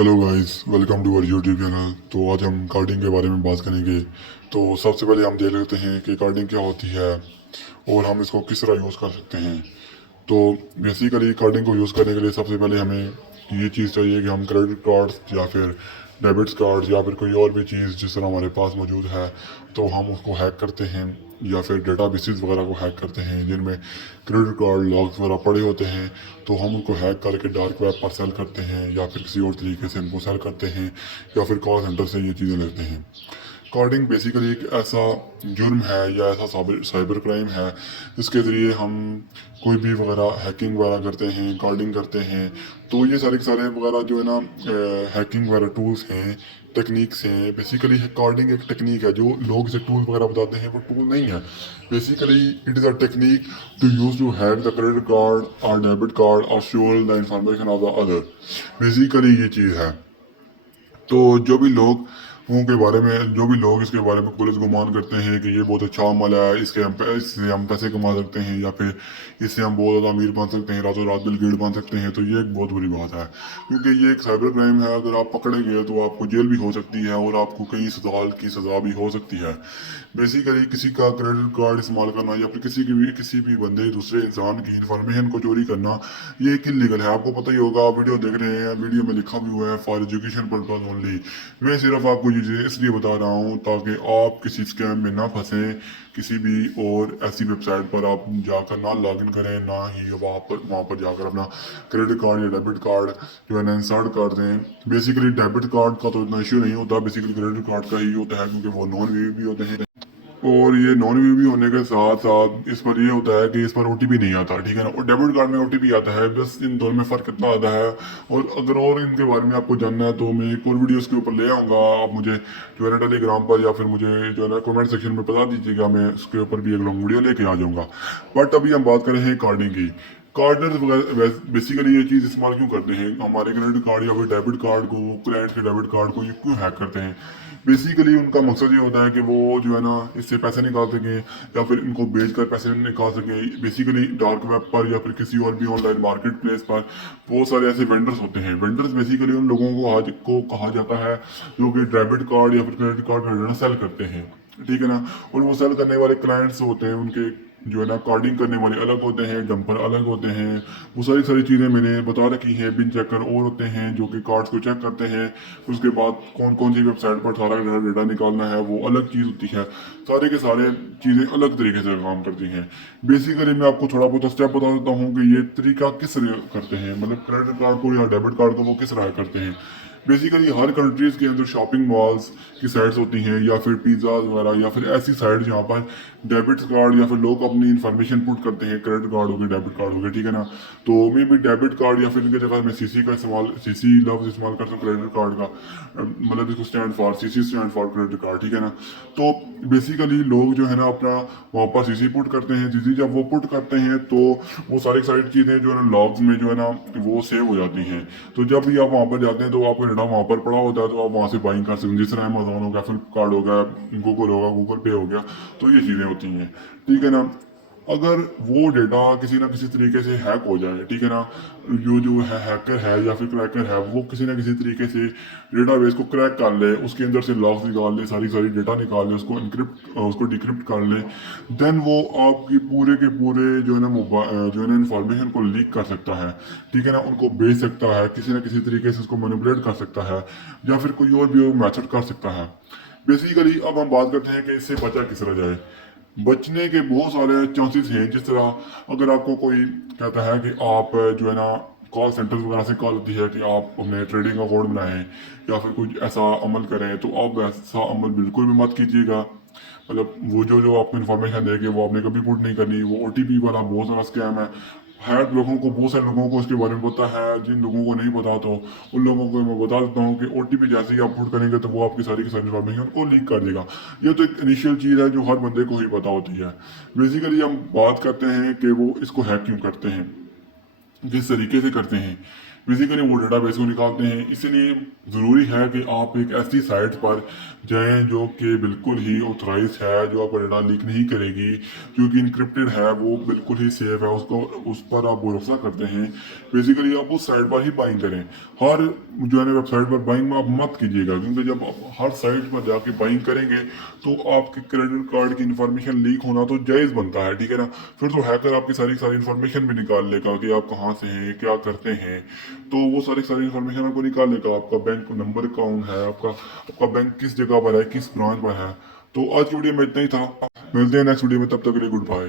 Hello guys, welcome to our YouTube channel. तो आज हम कार्डिंग के बारे में बात करेंगे। तो सबसे पहले हम देख लेते हैं कि कार्डिंग क्या होती है और हम इसको किस तरह यूज़ कर सकते हैं। तो बेसिकली कार्डिंग को यूज़ करने के लिए सबसे पहले हमें ये चीज़ चाहिए कि हम क्रेडिट कार्ड्स या फिर डेबिट्स कार्ड्स या फिर कोई और भी चीज़ जिस तरह हमारे पास मौजूद है तो हम उसको हैक करते हैं या फिर डेटा बेसिस वगैरह को हैक करते हैं जिनमें क्रेडिट कार्ड लॉग्स वगैरह पड़े होते हैं। तो हम उनको हैक करके डार्क वेब पर सेल करते हैं या फिर किसी और तरीके से उनको सेल करते हैं या फिर कॉल सेंटर से ये चीज़ें लेते हैं। कार्डिंग बेसिकली एक ऐसा जुर्म है या ऐसा साइबर क्राइम है जिसके ज़रिए हम कोई भी वगैरह हैकिंग वगैरह करते हैं, कार्डिंग करते हैं। तो ये सारे के सारे वगैरह जो है ना हैकिंग वगैरह टूल्स हैं, टेक्निक्स हैं। बेसिकली कार्डिंग एक टेक्निक है, जो लोग इसे टूल वगैरह बताते हैं वो टूल नहीं है। Basically it is a technique to use to hack the credit card और डेबिट कार्ड और stole the information of the other. Basically ये चीज़ है। तो जो भी लोग इसके बारे में पुलिस गुमान करते हैं कि ये बहुत अच्छा अमल है, इससे हम पैसे कमा सकते हैं या फिर इससे हम बहुत ज़्यादा अमीर बन सकते हैं, रातों रात बिल गेट बन सकते हैं, तो ये एक बहुत बुरी बात है। क्योंकि ये एक साइबर क्राइम है। अगर आप पकड़े गए तो आपको जेल भी हो सकती है और आपको कई साल की सज़ा भी हो सकती है। बेसिकली किसी का क्रेडिट कार्ड इस्तेमाल करना या फिर किसी भी बंदे दूसरे इंसान की इंफॉर्मेशन को चोरी करना, ये एक इलीगल है। आपको पता ही होगा, आप वीडियो देख रहे हैं, वीडियो में लिखा भी हुआ है फॉर एजुकेशन पर्पज ओनली। मैं सिर्फ आपको ये चीज़ें इसलिए बता रहा हूँ ताकि आप किसी स्कैम में ना फंसें। किसी भी और ऐसी वेबसाइट पर आप जाकर ना लॉगिन करें, ना ही वहाँ पर जाकर अपना क्रेडिट कार्ड या डेबिट कार्ड जो है ना इंसर्ट कर दें। बेसिकली डेबिट कार्ड का तो इतना इश्यू नहीं होता, बेसिकली क्रेडिट कार्ड का ही होता है क्योंकि वो नॉन वीवी भी होते हैं। और ये नॉन वीवी होने के साथ साथ इस पर ये होता है कि इस पर ओटीपी नहीं आता, ठीक है ना। और डेबिट कार्ड में ओटीपी आता है। बस इन दोनों में फ़र्क इतना आता है। और अगर और इनके बारे में आपको जानना है तो मैं एक और वीडियो इसके ऊपर ले आऊँगा। आप मुझे जो है ना टेलीग्राम पर या फिर मुझे जो है ना कमेंट सेक्शन में बता दीजिएगा, मैं उसके ऊपर भी एक लॉन्ग वीडियो लेके आ जाऊँगा। बट अभी हम बात करें हैं कार्डिंग की। कार्डर्स बेसिकली ये चीज़ इस्तेमाल क्यों करते हैं, हमारे क्रेडिट कार्ड या फिर डेबिट कार्ड को, क्लाइंट के डेबिट कार्ड को ये क्यों हैक करते हैं। बेसिकली उनका मकसद ये होता है कि वो जो है ना इससे पैसे निकाल सकें या फिर इनको बेचकर पैसे निकाल सकें। बेसिकली डार्क वेब पर या फिर किसी और भी ऑनलाइन मार्केट प्लेस पर बहुत सारे ऐसे वेंडर्स होते हैं। वेंडर्स बेसिकली उन लोगों को आज को कहा जाता है जो कि डेबिट कार्ड या फिर क्रेडिट कार्ड का जो है ना सेल करते हैं, ठीक है ना। और वो सेल करने वाले क्लाइंट्स होते हैं, उनके जो है ना कार्डिंग करने वाले अलग होते हैं, डंपर अलग होते हैं। वो सारी सारी चीज़ें मैंने बता रखी हैं। बिन चेकर और होते हैं जो कि कार्ड्स को चेक करते हैं। उसके बाद कौन कौन सी वेबसाइट पर सारा डेटा निकालना है वो अलग चीज़ होती है। सारे के सारे चीज़ें अलग तरीके से काम करती हैं। बेसिकली मैं आपको थोड़ा बहुत स्टेप बता देता हूँ कि ये तरीका किस तरह करते हैं, मतलब क्रेडिट कार्ड को या डेबिट कार्ड को वो किस तरह करते हैं। बेसिकली हर कंट्रीज के अंदर शॉपिंग मॉल्स की साइट्स होती हैं या फिर पिज्ज़ा वगैरह या फिर ऐसी साइट जहाँ पर डेबिट कार्ड या फिर लोग अपनी इन्फॉर्मेशन पुट करते हैं। क्रेडिट कार्ड हो गया, डेबिट कार्ड हो गया, ठीक है ना। तो मैं भी डेबिट कार्ड या फिर इनके जगह मैं सीसी लफ्ज इस्तेमाल करता हूँ क्रेडिट कार्ड का। मतलब इसको stand for CC stand for credit card, ठीक है ना। तो बेसिकली लोग जो है ना अपना वहाँ पर सीसी पुट करते हैं। सीसी जब वो पुट करते हैं तो वो सारी सारी चीज़ें जो है ना लॉग्स में जो है ना वो सेव हो जाती हैं। तो जब भी आप वहाँ पर जाते हैं तो आपको डाटा वहाँ पर पड़ा होता है, तो आप वहाँ से बाइंग कर सकते हैं। जिस तरह अमेजोन हो गया, फ्लिपकार्ट हो गया, गूगल होगा, गूगल पे हो गया। तो ये चीज़ें होती हैं, ठीक है ना। अगर वो डेटा किसी ना किसी तरीके से हैक हो जाए, ठीक है ना, जो है हैकर है या फिर क्रैकर है, वो किसी ना किसी तरीके से डेटाबेस को क्रैक कर ले, उसके अंदर से लॉग्स निकाल ले, सारी सारी डेटा निकाल ले, उसको डिक्रिप्ट कर ले, देन वो आपकी पूरे के पूरे जो है ना मोबाइल जो है ना इंफॉर्मेशन को लीक कर सकता है, ठीक है ना। उनको बेच सकता है, किसी ना किसी तरीके से उसको मैनिपुलेट कर सकता है या फिर कोई और भी मेथड कर सकता है। बेसिकली अब हम बात करते हैं कि इससे बचा किस तरह जाए। बचने के बहुत सारे चांसेस हैं। जिस तरह अगर आपको कोई कहता है कि आप जो है ना कॉल सेंटर्स वगैरह से कॉल होती है कि आप अपने ट्रेडिंग अकाउंट बनाएं या फिर कुछ ऐसा अमल करें, तो आप वैसा अमल बिल्कुल भी मत कीजिएगा। मतलब वो जो जो आपको इन्फॉर्मेशन देंगे वो आपने कभी पुट नहीं करनी। वो ओटीपी वाला बहुत सारा स्कैम है लोगों को, बहुत सारे लोगों को इसके बारे में पता है। जिन लोगों को नहीं पता तो उन लोगों को मैं बता देता हूँ कि ओटीपी जैसे ही आप पुट करेंगे तो वो आपकी सारी की सारी इन्फॉर्मेशन को लीक कर देगा। ये तो एक इनिशियल चीज़ है जो हर बंदे को ही पता होती है। बेसिकली हम बात करते हैं कि वो इसको हैक क्यों करते हैं, किस तरीके से करते हैं। बेसिकली वो डेटाबेस को निकालते हैं। इसीलिए ज़रूरी है कि आप एक ऐसी साइट पर जाएं जो कि बिल्कुल ही ऑथराइज है, जो आपका डेटा लीक नहीं करेगी, जो कि इनक्रिप्टेड है, वो बिल्कुल ही सेफ है, उसको उस पर आप भरोसा करते हैं। बेसिकली आप उस साइट पर ही बाइंग करें। हर जो है ना वेबसाइट पर बाइंग आप मत कीजिएगा, क्योंकि जब आप हर साइट पर जाके बाइंग करेंगे तो आपके क्रेडिट कार्ड की इन्फॉर्मेशन लीक होना तो जायज़ बनता है, ठीक है ना। फिर तो हैकर आपकी सारी सारी इन्फॉर्मेशन भी निकाल लेगा कि आप कहाँ से हैं, क्या करते हैं। तो वो सारी सारी इन्फॉर्मेशन आपको निकाल लेगा, आपका बैंक नंबर कौन है, आपका आपका बैंक किस जगह पर है, किस ब्रांच पर है। तो आज की वीडियो में इतना ही था। मिलते हैं नेक्स्ट वीडियो में, तब तक के लिए गुड बाय।